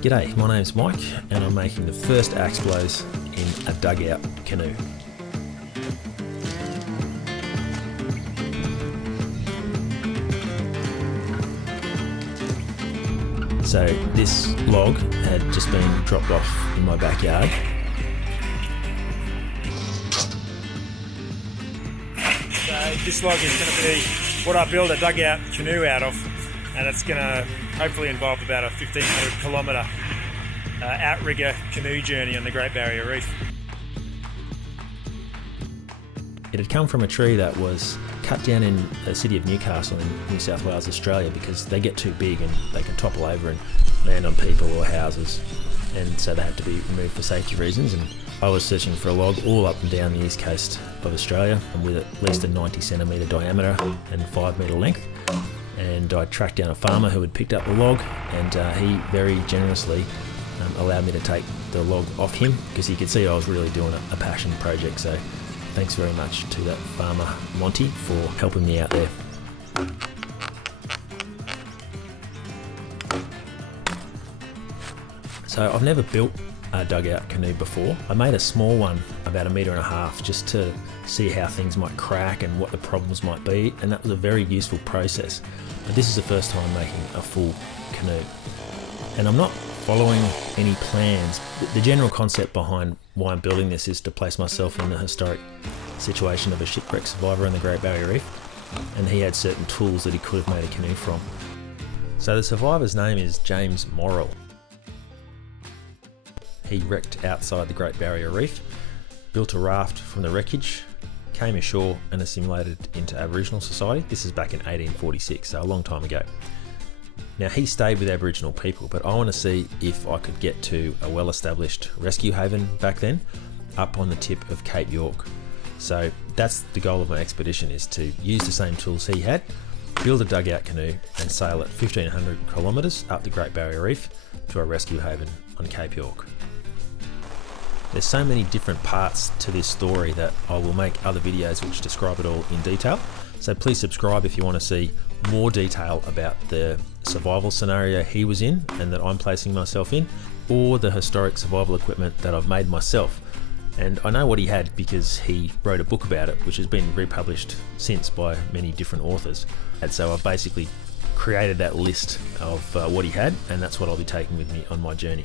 G'day, my name's Mike and I'm making the first axe blows in a dugout canoe. So this log had just been dropped off in my backyard. So this log is going to be what I build a dugout canoe out of, and it's going to hopefully involve about a 1,500 kilometre outrigger canoe journey on the Great Barrier Reef. It had come from a tree that was cut down in the city of Newcastle in New South Wales, Australia, because they get too big and they can topple over and land on people or houses, and so they have to be removed for safety reasons. And I was searching for a log all up and down the east coast of Australia, and with at least a 90 centimetre diameter and 5 metre length. And I tracked down a farmer who had picked up the log, and he very generously allowed me to take the log off him because he could see I was really doing a passion project. So thanks very much to that farmer Monty for helping me out there. So I've never built a dugout canoe before. I made a small one about 1.5 meters just to see how things might crack and what the problems might be, and that was a very useful process. But this is the first time making a full canoe, and I'm not following any plans. The general concept behind why I'm building this is to place myself in the historic situation of a shipwreck survivor in the Great Barrier Reef, and he had certain tools that he could have made a canoe from. So the survivor's name is James Morrill. He wrecked outside the Great Barrier Reef, built a raft from the wreckage, came ashore and assimilated into Aboriginal society. This is back in 1846, so a long time ago. Now he stayed with Aboriginal people, but I want to see if I could get to a well-established rescue haven back then, up on the tip of Cape York. So that's the goal of my expedition, is to use the same tools he had, build a dugout canoe and sail at 1,500 kilometres up the Great Barrier Reef to a rescue haven on Cape York. There's so many different parts to this story that I will make other videos which describe it all in detail. So please subscribe if you want to see more detail about the survival scenario he was in and that I'm placing myself in, or the historic survival equipment that I've made myself. And I know what he had because he wrote a book about it, which has been republished since by many different authors. And so I've basically created that list of what he had, and that's what I'll be taking with me on my journey.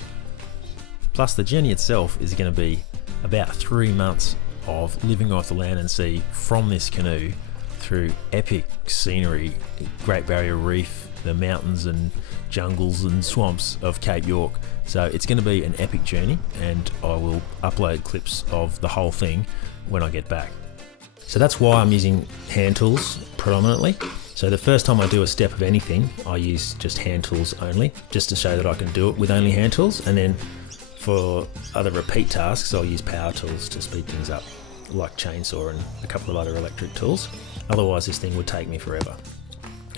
Plus the journey itself is going to be about 3 months of living off the land and sea from this canoe through epic scenery, Great Barrier Reef, the mountains and jungles and swamps of Cape York. So it's going to be an epic journey, and I will upload clips of the whole thing when I get back. So that's why I'm using hand tools predominantly. So the first time I do a step of anything, I use just hand tools only, just to show that I can do it with only hand tools. And then for other repeat tasks, I'll use power tools to speed things up, like chainsaw and a couple of other electric tools. Otherwise this thing would take me forever.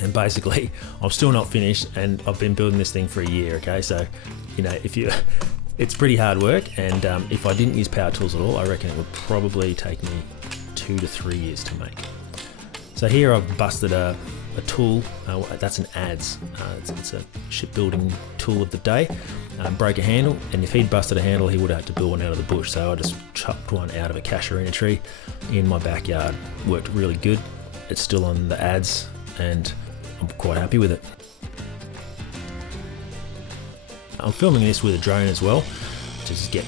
And basically I'm still not finished, and I've been building this thing for a year, okay? So, you know, it's pretty hard work, and if I didn't use power tools at all, I reckon it would probably take me 2 to 3 years to make. So here I've busted a tool, that's an adze, it's a shipbuilding tool of the day. Broke a handle, and if he'd busted a handle he would have had to build one out of the bush, so I just chopped one out of a casuarina tree in my backyard. Worked really good. It's still on the adze and I'm quite happy with it. I'm filming this with a drone as well to just get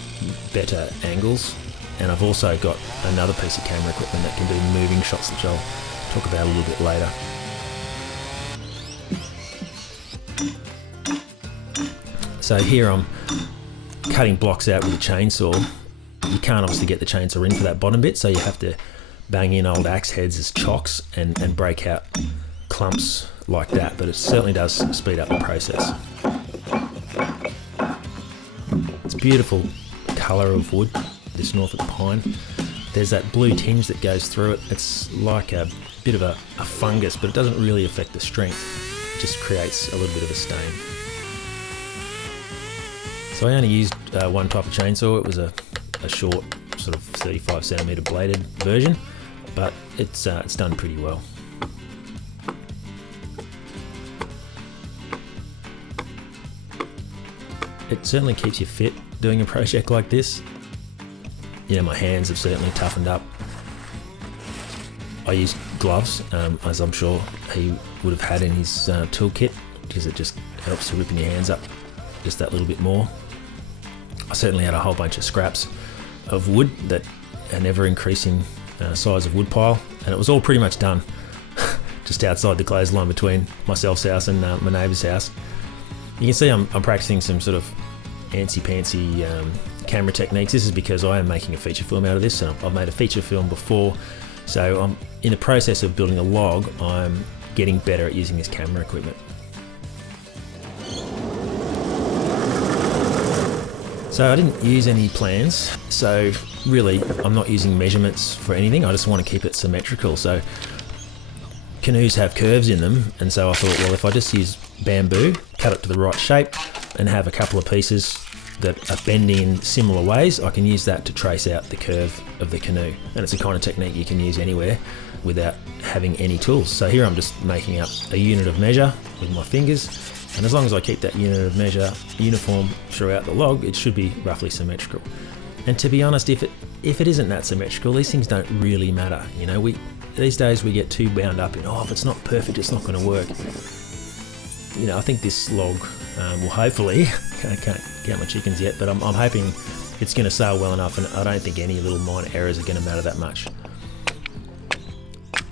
better angles, and I've also got another piece of camera equipment that can do moving shots, which I'll talk about a little bit later. So here I'm cutting blocks out with a chainsaw. You can't obviously get the chainsaw in for that bottom bit, so you have to bang in old axe heads as chocks and break out clumps like that, but it certainly does speed up the process. It's a beautiful colour of wood, this Norfolk pine. There's that blue tinge that goes through it. It's like a bit of a fungus, but it doesn't really affect the strength. It just creates a little bit of a stain. So I only used one type of chainsaw. It was a short, sort of 35 centimetre bladed version, but it's done pretty well. it certainly keeps you fit doing a project like this. You know, my hands have certainly toughened up. I use gloves, as I'm sure he would have had in his toolkit, because it just helps to ripping your hands up just that little bit more. I certainly had a whole bunch of scraps of wood, that an ever-increasing size of wood pile, and it was all pretty much done just outside the clothesline between myself's house and my neighbour's house. You can see I'm practicing some sort of antsy-pantsy camera techniques. This is because I am making a feature film out of this, and I've made a feature film before, so I'm in the process of building a log. I'm getting better at using this camera equipment. So I didn't use any plans, so really I'm not using measurements for anything. I just want to keep it symmetrical. So canoes have curves in them, and so I thought, well, if I just use bamboo, cut it to the right shape, and have a couple of pieces that are bending in similar ways, I can use that to trace out the curve of the canoe. And it's a kind of technique you can use anywhere without having any tools. So here I'm just making up a unit of measure with my fingers, and as long as I keep that unit of measure uniform throughout the log, it should be roughly symmetrical. And to be honest, if it isn't that symmetrical, these things don't really matter. You know, these days we get too bound up in, oh, if it's not perfect, it's not going to work. You know, I think this log will hopefully, can't count my chickens yet, but I'm hoping it's going to sail well enough, and I don't think any little minor errors are going to matter that much.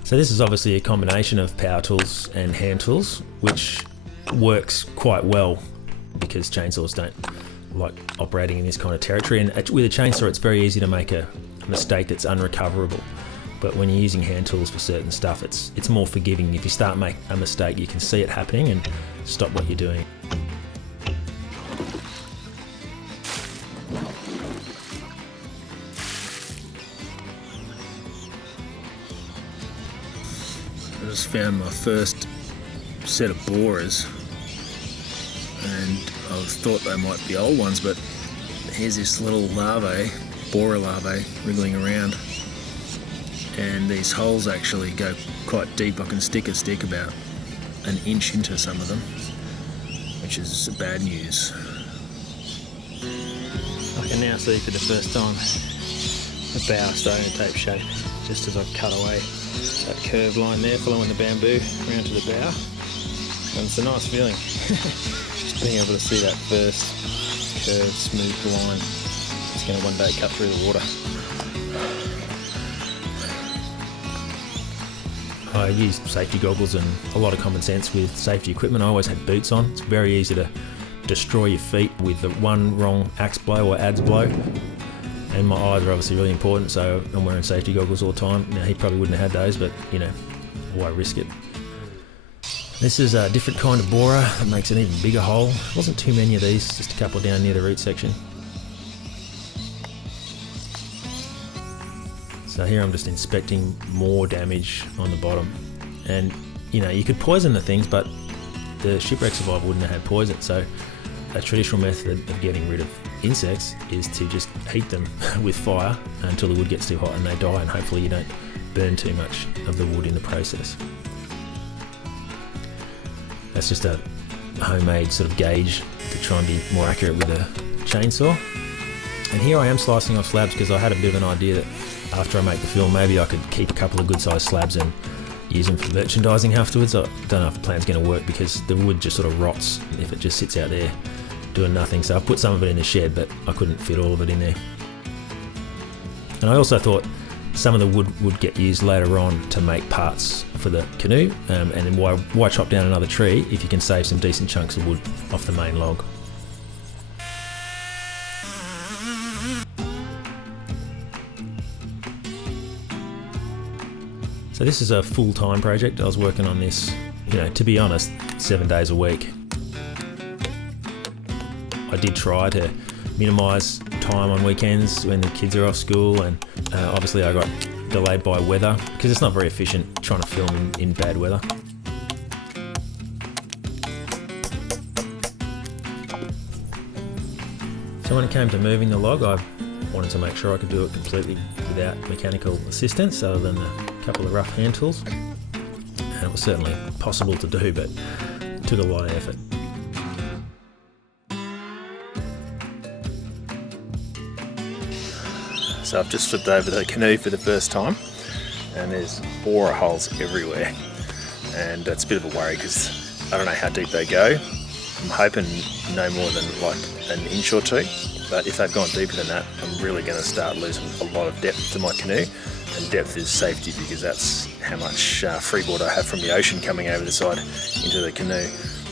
So this is obviously a combination of power tools and hand tools, which works quite well because chainsaws don't like operating in this kind of territory, and with a chainsaw it's very easy to make a mistake that's unrecoverable. But when you're using hand tools for certain stuff, it's more forgiving. If you start make a mistake, you can see it happening and stop what you're doing. I just found my first set of borers, and I thought they might be old ones, but here's this little borer larvae wriggling around, and these holes actually go quite deep. I can stick a stick about an inch into some of them, which is bad news. I can now see for the first time the bow starting to take shape, just as I've cut away that curved line there, following the bamboo around to the bow. And it's a nice feeling, just being able to see that first curved, smooth line. It's going to one day cut through the water. I used safety goggles and a lot of common sense with safety equipment. I always had boots on. It's very easy to destroy your feet with the one wrong axe blow or adze blow. And my eyes are obviously really important, so I'm wearing safety goggles all the time. Now, he probably wouldn't have had those, but you know, why risk it? This is a different kind of borer that makes an even bigger hole. Wasn't too many of these, just a couple down near the root section. So here I'm just inspecting more damage on the bottom. And you know, you could poison the things, but the shipwreck survivor wouldn't have had poison. So a traditional method of getting rid of insects is to just heat them with fire until the wood gets too hot and they die, and hopefully you don't burn too much of the wood in the process. That's just a homemade sort of gauge to try and be more accurate with a chainsaw. And here I am slicing off slabs because I had a bit of an idea that after I make the film, maybe I could keep a couple of good sized slabs and use them for merchandising afterwards. I don't know if the plan's going to work because the wood just sort of rots if it just sits out there doing nothing. So I put some of it in the shed, but I couldn't fit all of it in there. And I also thought some of the wood would get used later on to make parts for the canoe, and then why chop down another tree if you can save some decent chunks of wood off the main log. So this is a full-time project. I was working on this, you know, to be honest, 7 days a week. I did try to minimise time on weekends when the kids are off school, and obviously I got delayed by weather because it's not very efficient trying to film in bad weather. So when it came to moving the log, I wanted to make sure I could do it completely without mechanical assistance other than a couple of rough hand tools. And it was certainly possible to do, but it took a lot of effort. So I've just flipped over the canoe for the first time, and there's borer holes everywhere, and it's a bit of a worry because I don't know how deep they go. I'm hoping no more than like an inch or two, but if they've gone deeper than that, I'm really going to start losing a lot of depth to my canoe, and depth is safety because that's how much freeboard I have from the ocean coming over the side into the canoe.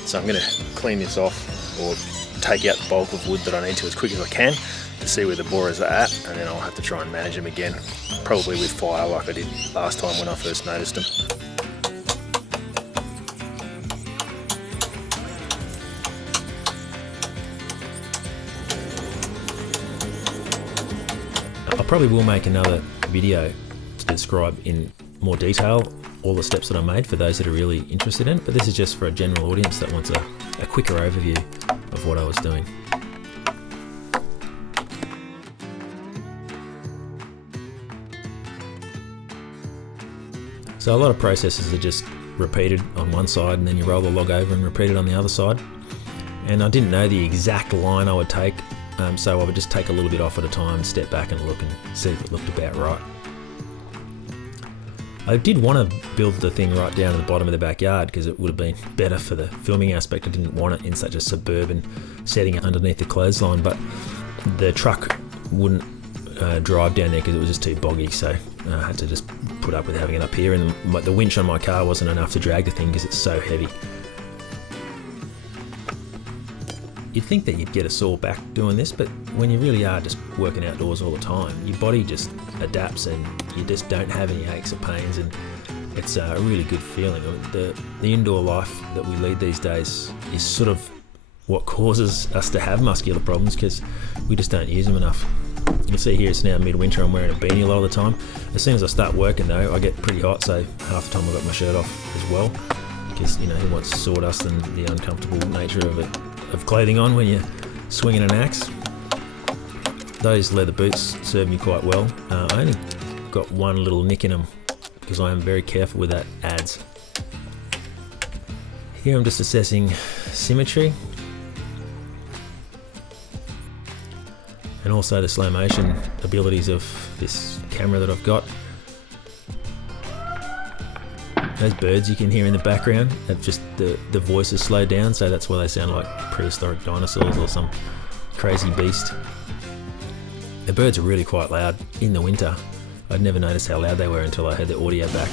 So I'm going to clean this off or take out the bulk of wood that I need to as quick as I can to see where the borers are at, and then I'll have to try and manage them again, probably with fire like I did last time when I first noticed them. I probably will make another video to describe in more detail all the steps that I made for those that are really interested in it, but this is just for a general audience that wants a quicker overview of what I was doing. So a lot of processes are just repeated on one side and then you roll the log over and repeat it on the other side. And I didn't know the exact line I would take, so I would just take a little bit off at a time and step back and look and see if it looked about right. I did want to build the thing right down to the bottom of the backyard because it would have been better for the filming aspect. I didn't want it in such a suburban setting underneath the clothesline, but the truck wouldn't drive down there because it was just too boggy, so I had to just put up with having it up here, and the winch on my car wasn't enough to drag the thing because it's so heavy. You'd think that you'd get a sore back doing this, but when you really are just working outdoors all the time, your body just adapts and you just don't have any aches or pains, and it's a really good feeling. The indoor life that we lead these days is sort of what causes us to have muscular problems because we just don't use them enough. You can see here it's now midwinter, I'm wearing a beanie a lot of the time. As soon as I start working though, I get pretty hot, so half the time I've got my shirt off as well, because who wants sawdust and the uncomfortable nature of clothing on when you're swinging an axe. Those leather boots serve me quite well. I only got one little nick in them because I am very careful with that adze. Here I'm just assessing symmetry and also the slow motion abilities of this camera that I've got. Those birds you can hear in the background, just the voice is slowed down, so that's why they sound like prehistoric dinosaurs or some crazy beast. The birds are really quite loud in the winter. I'd never noticed how loud they were until I had the audio back.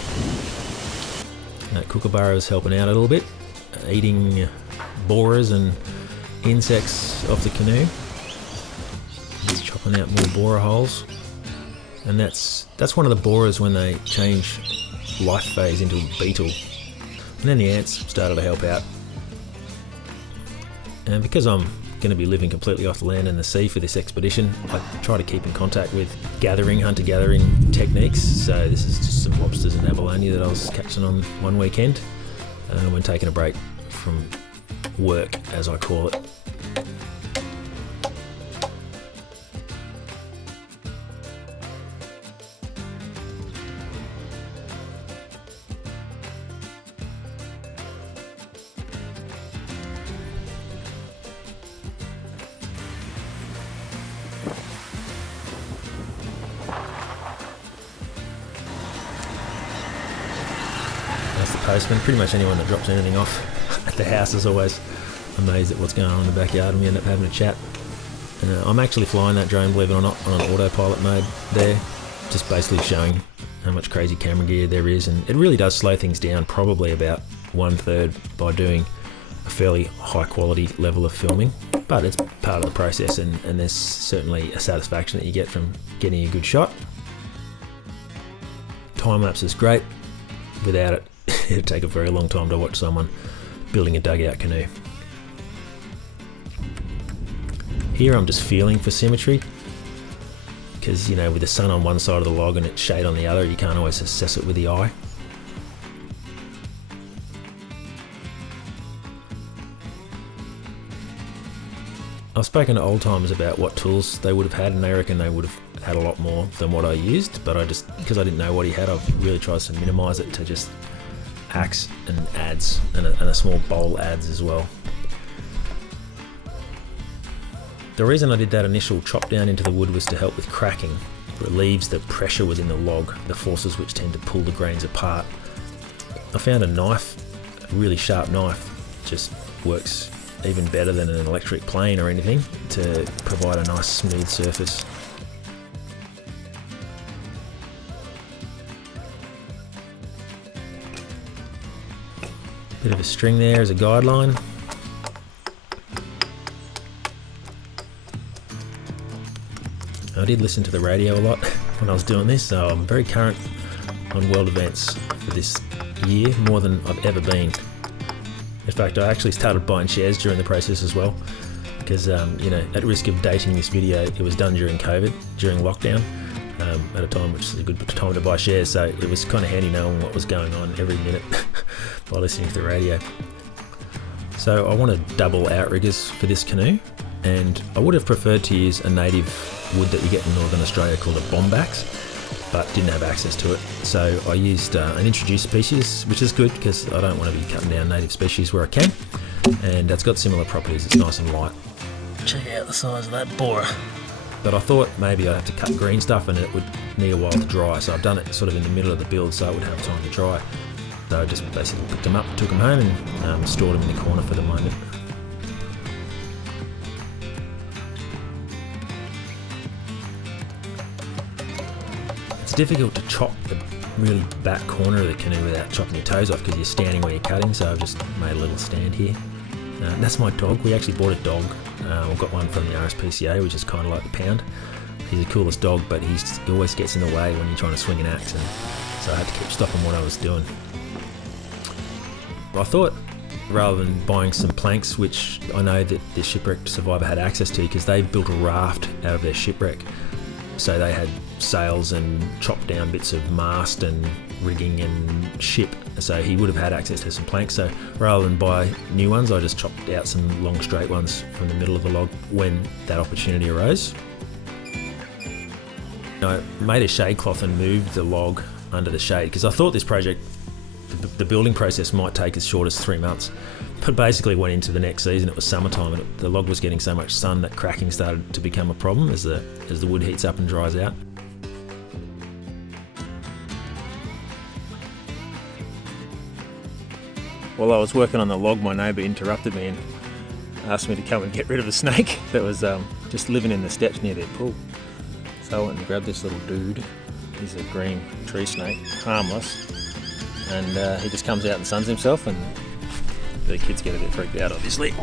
That kookaburra is helping out a little bit, eating borers and insects off the canoe. He's chopping out more borer holes, and that's one of the borers when they change life phase into a beetle, and then the ants started to help out. And because I'm going to be living completely off the land and the sea for this expedition, I try to keep in contact with hunter-gathering techniques. So this is just some lobsters and abalone that I was catching on one weekend when taking a break from work, as I call it. That's the postman. Pretty much anyone that drops anything off at the house is always amazed at what's going on in the backyard, and we end up having a chat. I'm actually flying that drone, believe it or not, on an autopilot mode there, just basically showing how much crazy camera gear there is, and it really does slow things down probably about 1/3 by doing a fairly high quality level of filming, but it's part of the process, and there's certainly a satisfaction that you get from getting a good shot. Time lapse is great. Without it, it'd take a very long time to watch someone building a dugout canoe. Here I'm just feeling for symmetry, because with the sun on one side of the log and its shade on the other, you can't always assess it with the eye. I've spoken to old timers about what tools they would have had, and they reckon they would have had a lot more than what I used, but because I didn't know what he had, I've really tried to minimise it to just axe and adze, and a small bowl adze as well. The reason I did that initial chop down into the wood was to help with cracking, relieves the pressure within the log, the forces which tend to pull the grains apart. I found a knife, a really sharp knife, just works even better than an electric plane or anything to provide a nice smooth surface. Bit of a string there as a guideline. I did listen to the radio a lot when I was doing this, so I'm very current on world events for this year, more than I've ever been. In fact, I actually started buying shares during the process as well, because at risk of dating this video, it was done during COVID, during lockdown, at a time which is a good time to buy shares, so it was kind of handy knowing what was going on every minute by listening to the radio. So I want to double Outriggers for this canoe, and I would have preferred to use a native wood that you get in Northern Australia called a bombax, but didn't have access to it. So I used an introduced species, which is good because I don't want to be cutting down native species where I can, and it's got similar properties. It's nice and light. Check out the size of that borer. But I thought maybe I'd have to cut green stuff and it would need a while to dry, so I've done it sort of in the middle of the build so it would have time to dry. So I just basically picked them up, took them home, and stored them in the corner for the moment. It's difficult to chop the really back corner of the canoe without chopping your toes off because you're standing where you're cutting, so I've just made a little stand here. That's my dog. We actually bought a dog. We've got one from the RSPCA, which is kind of like the Pound. He's the coolest dog, but he always gets in the way when you're trying to swing an axe, and so I had to keep stopping what I was doing. But I thought, rather than buying some planks, which I know that the shipwrecked survivor had access to because they built a raft out of their shipwreck, so they had sails and chopped down bits of mast and rigging and ship, so he would have had access to some planks. So rather than buy new ones, I just chopped out some long straight ones from the middle of the log when that opportunity arose. I made a shade cloth and moved the log under the shade because I thought this project, the building process, might take as short as 3 months, but basically went into the next season. It was summertime and the log was getting so much sun that cracking started to become a problem as the wood heats up and dries out. While I was working on the log, my neighbour interrupted me and asked me to come and get rid of a snake that was just living in the steps near their pool. So I went and grabbed this little dude. He's a green tree snake, harmless, and he just comes out and suns himself, and the kids get a bit freaked out, obviously. You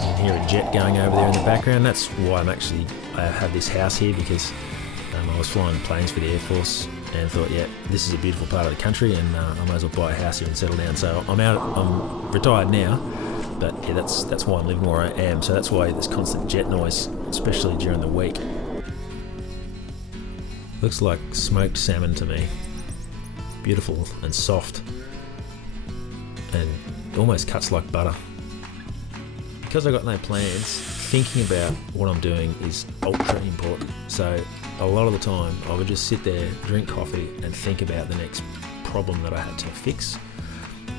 can hear a jet going over there in the background. That's why I have this house here, because I was flying planes for the Air Force and thought, yeah, this is a beautiful part of the country, and I might as well buy a house here and settle down. So I'm retired now, but yeah, that's why I'm living where I am. So that's why there's constant jet noise, especially during the week. Looks like smoked salmon to me. Beautiful and soft, and almost cuts like butter. Because I got no plans, thinking about what I'm doing is ultra important. So a lot of the time I would just sit there, drink coffee, and think about the next problem that I had to fix.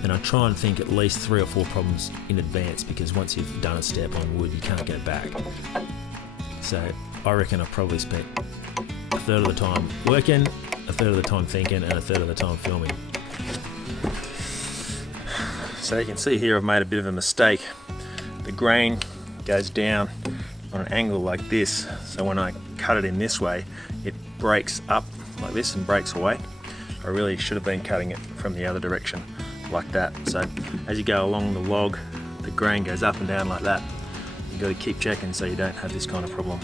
And I try and think at least 3 or 4 problems in advance, because once you've done a step on wood, you can't go back. So I reckon I've probably spent a third of the time working, a third of the time thinking, and a third of the time filming. So you can see here I've made a bit of a mistake. The grain goes down on an angle like this, so when I cut it in this way, it breaks up like this and breaks away. I really should have been cutting it from the other direction like that. So as you go along the log, the grain goes up and down like that. You've got to keep checking so you don't have this kind of problem.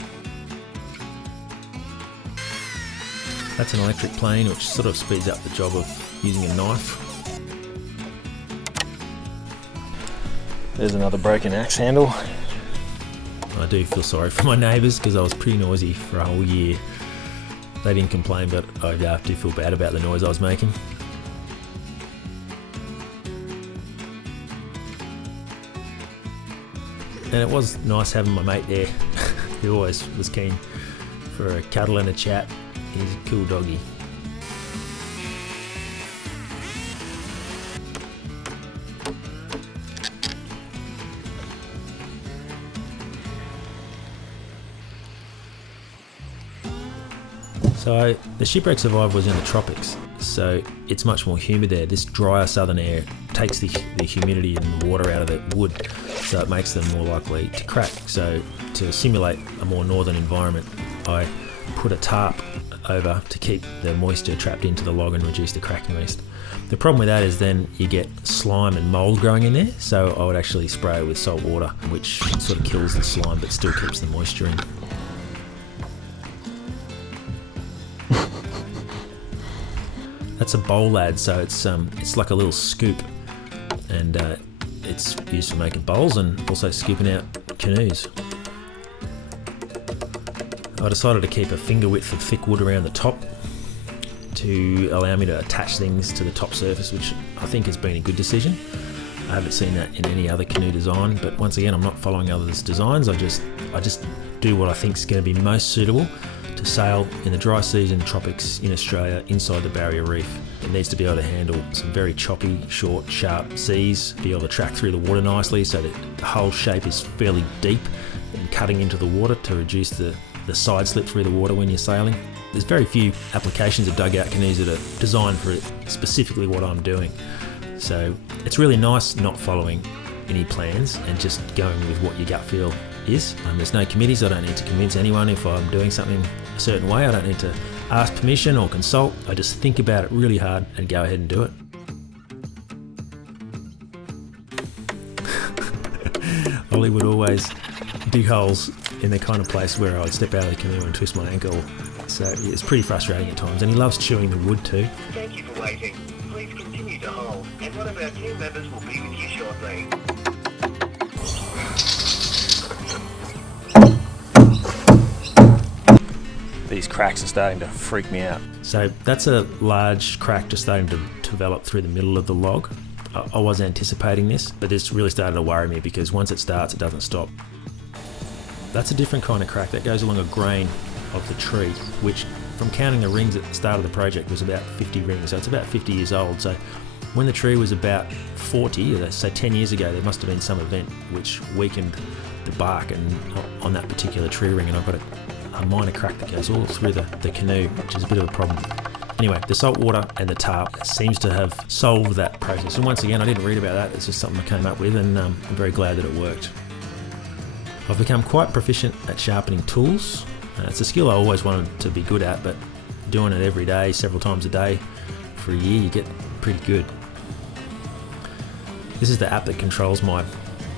That's an electric plane, which sort of speeds up the job of using a knife. There's another broken axe handle. I do feel sorry for my neighbours because I was pretty noisy for a whole year. They didn't complain, but I do feel bad about the noise I was making. And it was nice having my mate there. He always was keen for a cuddle and a chat. He's a cool doggy. So the shipwreck survived was in the tropics, so it's much more humid there. This drier southern air takes the humidity and the water out of the wood, so it makes them more likely to crack. So to simulate a more northern environment, I put a tarp over to keep the moisture trapped into the log and reduce the cracking risk. The problem with that is then you get slime and mould growing in there, so I would actually spray it with salt water, which sort of kills the slime but still keeps the moisture in. That's a bowl lad, so it's like a little scoop, and it's used for making bowls and also scooping out canoes. I decided to keep a finger width of thick wood around the top to allow me to attach things to the top surface, which I think has been a good decision. I haven't seen that in any other canoe design, but once again, I'm not following others' designs. I just do what I think is going to be most suitable to sail in the dry season tropics in Australia inside the barrier reef. It needs to be able to handle some very choppy, short, sharp seas, be able to track through the water nicely so that the hull shape is fairly deep and cutting into the water to reduce the side slip through the water when you're sailing. There's very few applications of dugout canoes that are designed for specifically what I'm doing. So it's really nice not following any plans and just going with what your gut feel is. There's no committees. I don't need to convince anyone if I'm doing something a certain way. I don't need to ask permission or consult. I just think about it really hard and go ahead and do it. Ollie would always dig holes in the kind of place where I'd step out of the canoe and twist my ankle. So it's pretty frustrating at times, and he loves chewing the wood too. Thank you for waiting. Please continue to hold, and one of our team members will be with you shortly. These cracks are starting to freak me out. So that's a large crack just starting to develop through the middle of the log. I was anticipating this, but this really started to worry me because once it starts, it doesn't stop. That's a different kind of crack that goes along a grain of the tree, which from counting the rings at the start of the project was about 50 rings, so it's about 50 years old. So when the tree was about 40, so 10 years ago, there must have been some event which weakened the bark and on that particular tree ring, and I've got a minor crack that goes all through the canoe, which is a bit of a problem. Anyway, the salt water and the tarp seems to have solved that process, and once again, I didn't read about that, it's just something I came up with, and I'm very glad that it worked. I've become quite proficient at sharpening tools. It's a skill I always wanted to be good at, but doing it every day, several times a day for a year, you get pretty good. This is the app that controls my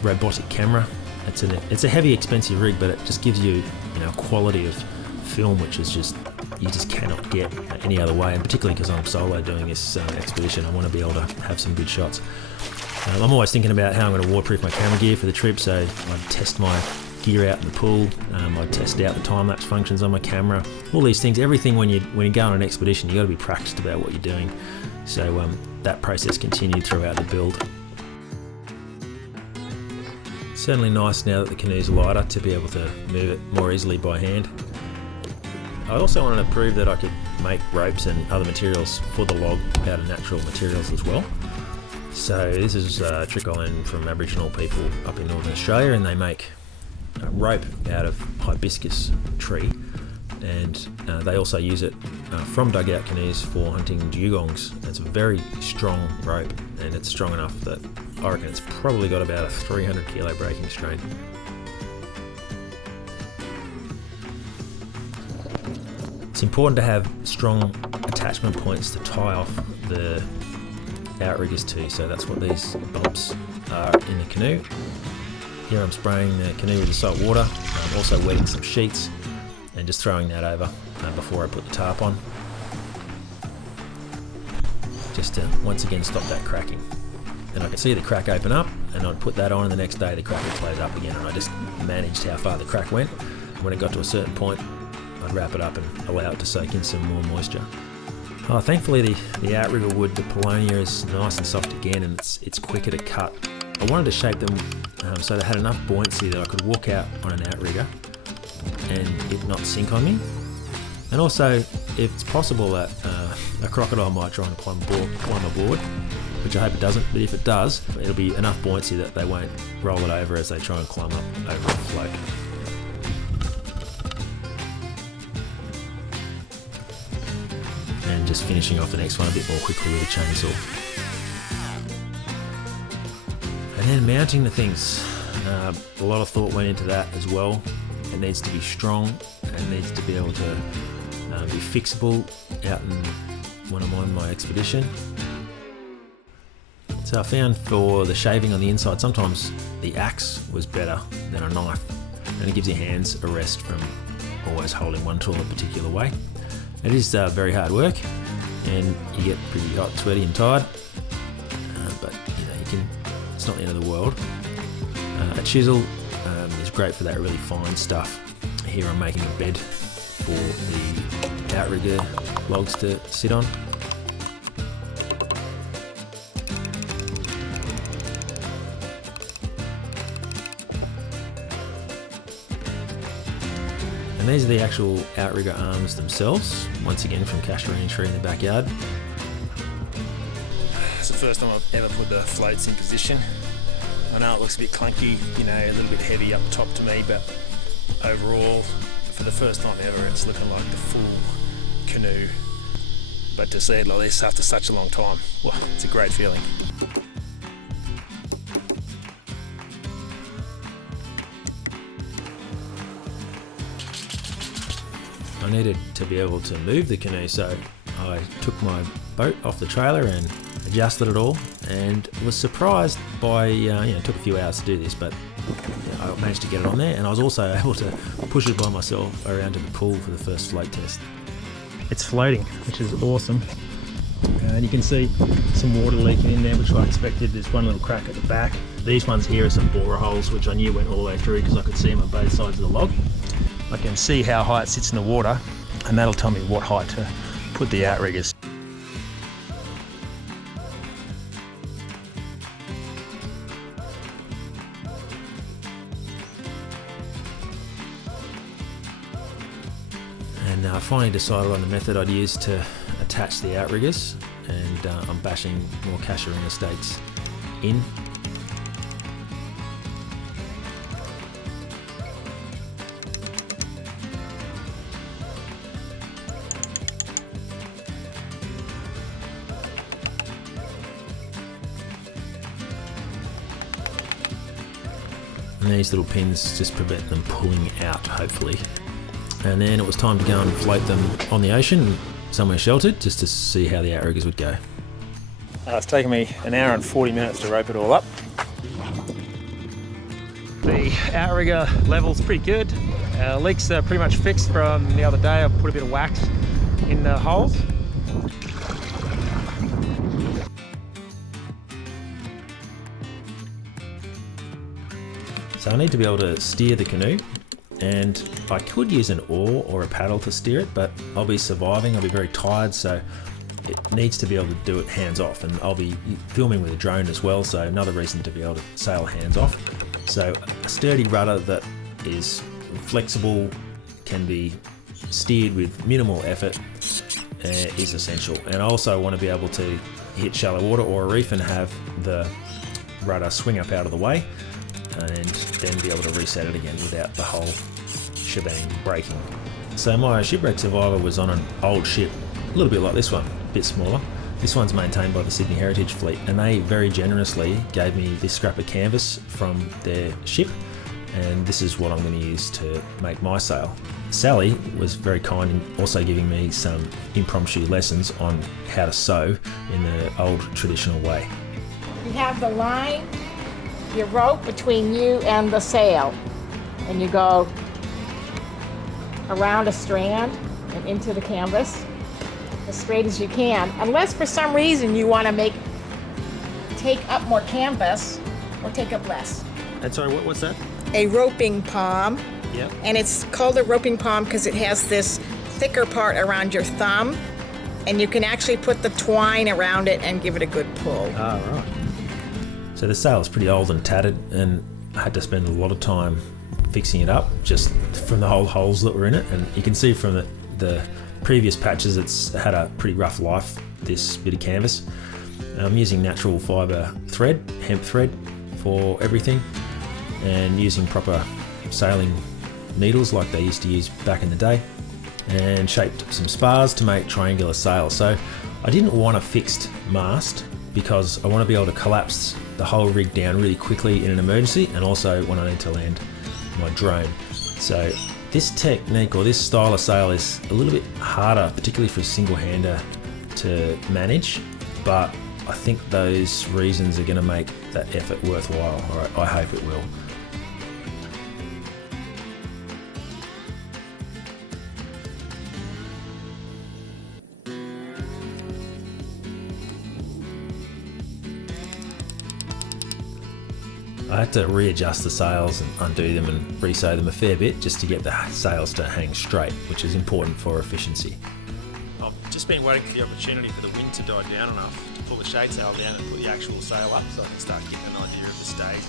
robotic camera. It's a heavy, expensive rig, but it just gives you, a quality of film which is you just cannot get any other way, and particularly because I'm solo doing this expedition, I want to be able to have some good shots. I'm always thinking about how I'm going to waterproof my camera gear for the trip, so I test my gear out in the pool, I test out the time-lapse functions on my camera, all these things, everything when you go on an expedition, you've got to be practiced about what you're doing. So that process continued throughout the build. Certainly nice now that the canoe's lighter to be able to move it more easily by hand. I also wanted to prove that I could make ropes and other materials for the log out of natural materials as well. So this is a trick I learned from Aboriginal people up in Northern Australia, and they make rope out of hibiscus tree, and they also use it from dugout canoes for hunting dugongs. It's a very strong rope, and it's strong enough that I reckon it's probably got about a 300 kilo breaking strain. It's important to have strong attachment points to tie off the outriggers to, so that's what these bumps are in the canoe. Here I'm spraying the canoe with the salt water. I'm also wetting some sheets and just throwing that over before I put the tarp on, just to once again stop that cracking. And I could see the crack open up, and I'd put that on, and the next day the crack would close up again, and I just managed how far the crack went. When it got to a certain point, I'd wrap it up and allow it to soak in some more moisture. Oh, thankfully the outrigger wood, the Polonia, is nice and soft again, and it's quicker to cut. I wanted to shape them so they had enough buoyancy that I could walk out on an outrigger and it not sink on me. And also, if it's possible that a crocodile might try and climb aboard, which I hope it doesn't, but if it does, it'll be enough buoyancy that they won't roll it over as they try and climb up over a float. just finishing off the next one a bit more quickly with a chainsaw. And then mounting the things. A lot of thought went into that as well. It needs to be strong and needs to be able to be fixable out when I'm on my expedition. So I found for the shaving on the inside, sometimes the axe was better than a knife, and it gives your hands a rest from always holding one tool a particular way. It is very hard work, and you get pretty hot, sweaty and tired, but it's not the end of the world. A chisel is great for that really fine stuff. Here I'm making a bed for the outrigger logs to sit on. And these are the actual outrigger arms themselves, once again from Casuarina tree in the backyard. It's the first time I've ever put the floats in position. I know it looks a bit clunky, a little bit heavy up top to me, but overall, for the first time ever, it's looking like the full canoe. But to see it like this after such a long time, well, it's a great feeling. I needed to be able to move the canoe, so I took my boat off the trailer and adjusted it all, and was surprised by, it took a few hours to do this, but I managed to get it on there, and I was also able to push it by myself around to the pool for the first float test. It's floating, which is awesome. And you can see some water leaking in there, which I expected. There's one little crack at the back. These ones here are some borer holes, which I knew went all the way through because I could see them on both sides of the log. I can see how high it sits in the water, and that'll tell me what height to put the outriggers. And I finally decided on the method I'd use to attach the outriggers, and I'm bashing more Casuarina stakes in. And these little pins just prevent them pulling out, hopefully. And then it was time to go and float them on the ocean, somewhere sheltered, just to see how the outriggers would go. It's taken me an hour and 40 minutes to rope it all up. The outrigger level's pretty good. Leaks are pretty much fixed from the other day. I've put a bit of wax in the holes. So I need to be able to steer the canoe, and I could use an oar or a paddle to steer it, but I'll be surviving, I'll be very tired, so it needs to be able to do it hands off, and I'll be filming with a drone as well, so another reason to be able to sail hands off. So a sturdy rudder that is flexible, can be steered with minimal effort is essential. And I also want to be able to hit shallow water or a reef and have the rudder swing up out of the way, and then be able to reset it again without the whole shebang breaking. So my shipwreck survivor was on an old ship, a little bit like this one, a bit smaller. This one's maintained by the Sydney Heritage Fleet, and they very generously gave me this scrap of canvas from their ship, and this is what I'm going to use to make my sail. Sally was very kind in also giving me some impromptu lessons on how to sew in the old traditional way. You have the line, your rope between you and the sail, and you go around a strand and into the canvas as straight as you can, unless for some reason you want to take up more canvas or take up less. And sorry, what's that? A roping palm. Yep. And it's called a roping palm because it has this thicker part around your thumb, and you can actually put the twine around it and give it a good pull. Ah, right. So the sail is pretty old and tattered, and I had to spend a lot of time fixing it up just from the whole holes that were in it. And you can see from the previous patches it's had a pretty rough life, this bit of canvas. I'm using natural fibre thread, hemp thread for everything, and using proper sailing needles like they used to use back in the day. and shaped some spars to make triangular sails. So I didn't want a fixed mast because I want to be able to collapse the whole rig down really quickly in an emergency, and also when I need to land my drone. So this technique or this style of sail is a little bit harder, particularly for a single-hander, to manage, but I think those reasons are going to make that effort worthwhile, or I hope it will. I had to readjust the sails and undo them and resew them a fair bit just to get the sails to hang straight, which is important for efficiency. I've just been waiting for the opportunity for the wind to die down enough to pull the shade sail down and put the actual sail up so I can start getting an idea of the state of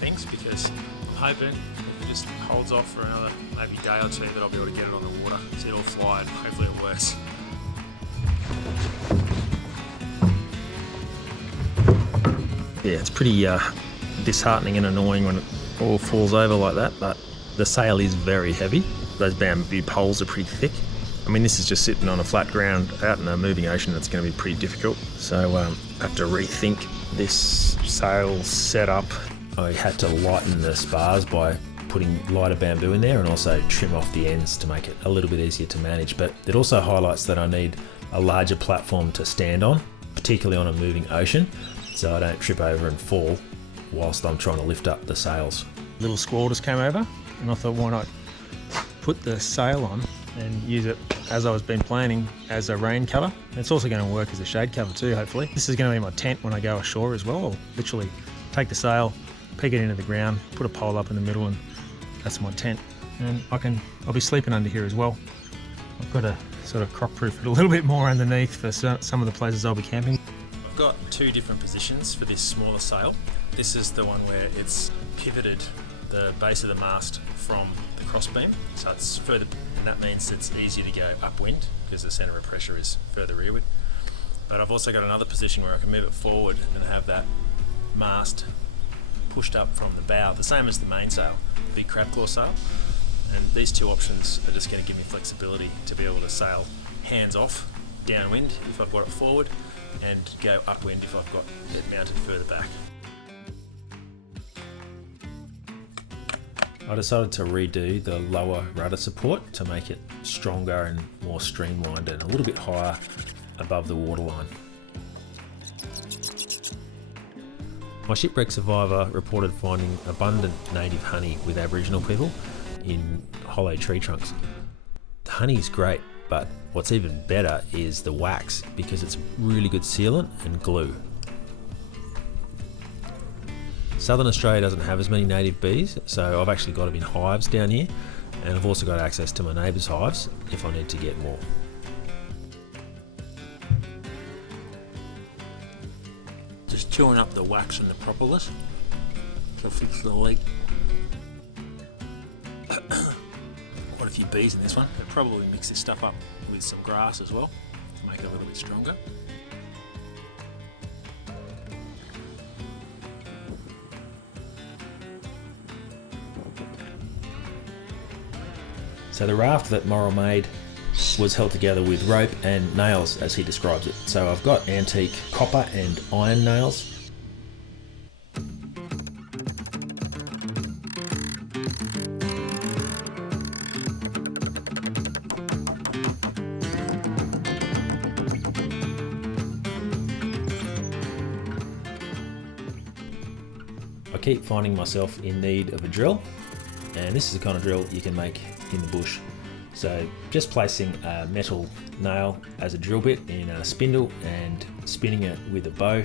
things, because I'm hoping if it just holds off for another maybe day or two that I'll be able to get it on the water, see it all fly, and hopefully it works. Yeah, it's pretty disheartening and annoying when it all falls over like that, but the sail is very heavy. Those bamboo poles are pretty thick. I mean, this is just sitting on a flat ground out in a moving ocean. It's going to be pretty difficult. So I have to rethink this sail setup. I had to lighten the spars by putting lighter bamboo in there and also trim off the ends to make it a little bit easier to manage. But it also highlights that I need a larger platform to stand on, particularly on a moving ocean, so I don't trip over and fall whilst I'm trying to lift up the sails. Little squall just came over, and I thought, why not put the sail on and use it as I was been planning as a rain cover. It's also going to work as a shade cover too, hopefully. This is going to be my tent when I go ashore as well. I'll literally take the sail, peg it into the ground, put a pole up in the middle, and that's my tent. And I'll be sleeping under here as well. I've got to sort of crop-proof it a little bit more underneath for some of the places I'll be camping. I've got two different positions for this smaller sail. This is the one where it's pivoted the base of the mast from the crossbeam, so it's further, and that means it's easier to go upwind because the centre of pressure is further rearward. But I've also got another position where I can move it forward and have that mast pushed up from the bow, the same as the main sail, the big crab claw sail. And these two options are just going to give me flexibility to be able to sail hands off downwind if I've got it forward, and go upwind if I've got it mounted further back. I decided to redo the lower rudder support to make it stronger and more streamlined and a little bit higher above the waterline. My shipwreck survivor reported finding abundant native honey with Aboriginal people in hollow tree trunks. The honey is great, but what's even better is the wax, because it's really good sealant and glue. Southern Australia doesn't have as many native bees, so I've actually got them in hives down here, and I've also got access to my neighbours' hives if I need to get more. Just chewing up the wax and the propolis to fix the leak. Quite a few bees in this one. I'll probably mix this stuff up with some grass as well to make it a little bit stronger. So the raft that Morrill made was held together with rope and nails, as he describes it. So I've got antique copper and iron nails. I keep finding myself in need of a drill, and this is the kind of drill you can make in the bush. So just placing a metal nail as a drill bit in a spindle and spinning it with a bow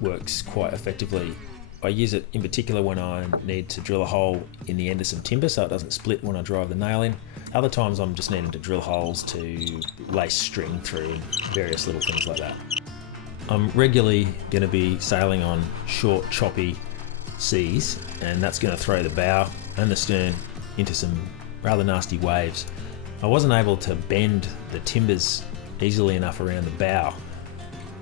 works quite effectively. I use it in particular when I need to drill a hole in the end of some timber so it doesn't split when I drive the nail in. Other times I'm just needing to drill holes to lace string through and various little things like that. I'm regularly going to be sailing on short, choppy seas, and that's going to throw the bow and the stern into some rather nasty waves. I wasn't able to bend the timbers easily enough around the bow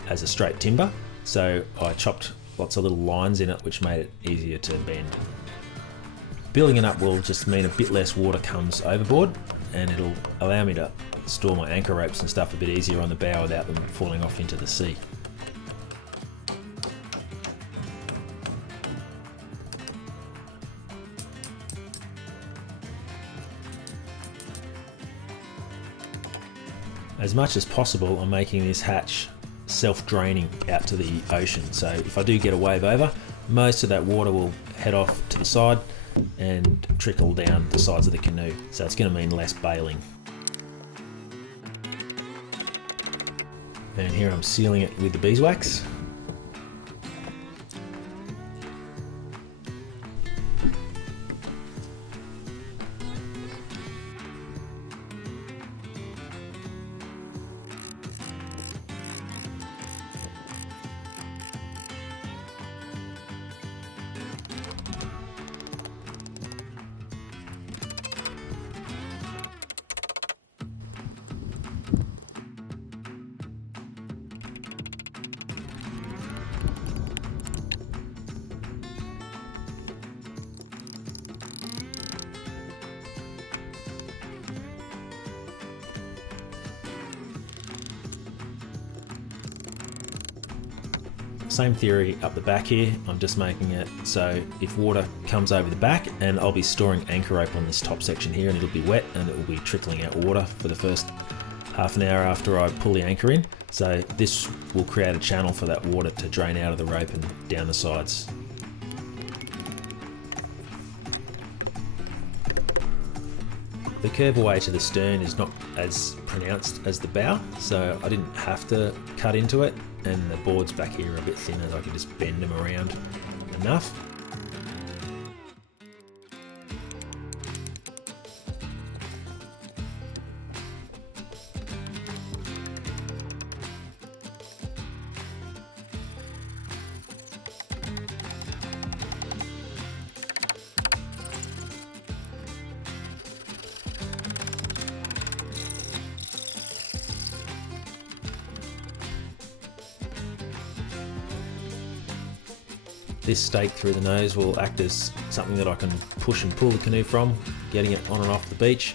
as a straight timber, so I chopped lots of little lines in it which made it easier to bend. Building it up will just mean a bit less water comes overboard, and it'll allow me to store my anchor ropes and stuff a bit easier on the bow without them falling off into the sea. As much as possible, I'm making this hatch self-draining out to the ocean, so if I do get a wave over, most of that water will head off to the side and trickle down the sides of the canoe, so it's going to mean less bailing. And here I'm sealing it with the beeswax. Same theory up the back here. I'm just making it so if water comes over the back, and I'll be storing anchor rope on this top section here, and it'll be wet and it will be trickling out water for the first half an hour after I pull the anchor in. So this will create a channel for that water to drain out of the rope and down the sides. The curve away to the stern is not as pronounced as the bow, so I didn't have to cut into it, and the boards back here are a bit thinner, so I can just bend them around enough. This stake through the nose will act as something that I can push and pull the canoe from, getting it on and off the beach,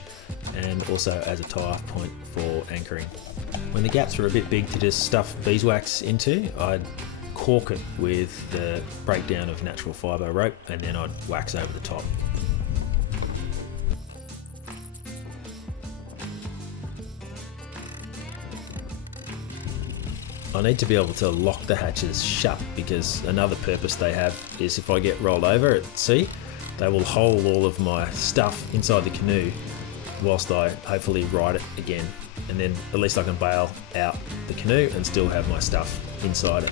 and also as a tie-off point for anchoring. When the gaps are a bit big to just stuff beeswax into, I'd cork it with the breakdown of natural fibre rope, and then I'd wax over the top. I need to be able to lock the hatches shut, because another purpose they have is if I get rolled over at sea, they will hold all of my stuff inside the canoe whilst I hopefully ride it again, and then at least I can bail out the canoe and still have my stuff inside it.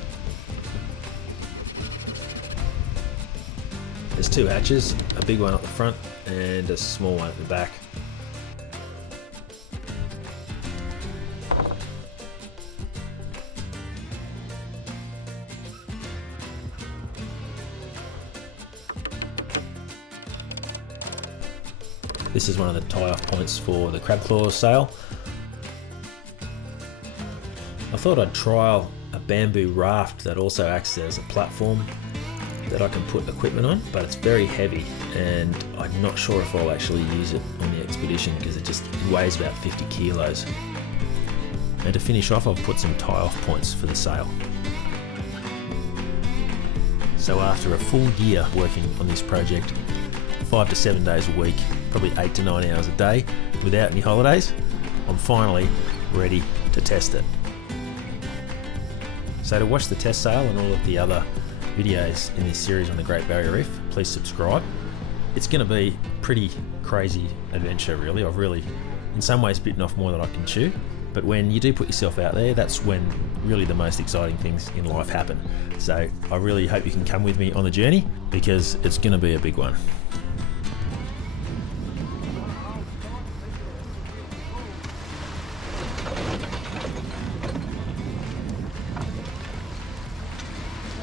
There's two hatches, a big one at the front and a small one at the back. This is one of the tie-off points for the crab claw sail. I thought I'd trial a bamboo raft that also acts as a platform that I can put equipment on, but it's very heavy and I'm not sure if I'll actually use it on the expedition because it just weighs about 50 kilos. And to finish off, I've put some tie-off points for the sail. So after a full year working on this project, 5 to 7 days a week, probably 8 to 9 hours a day, without any holidays, I'm finally ready to test it. So to watch the test sail and all of the other videos in this series on the Great Barrier Reef, please subscribe. It's going to be a pretty crazy adventure really. I've really, in some ways, bitten off more than I can chew, but when you do put yourself out there, that's when really the most exciting things in life happen. So I really hope you can come with me on the journey, because it's going to be a big one.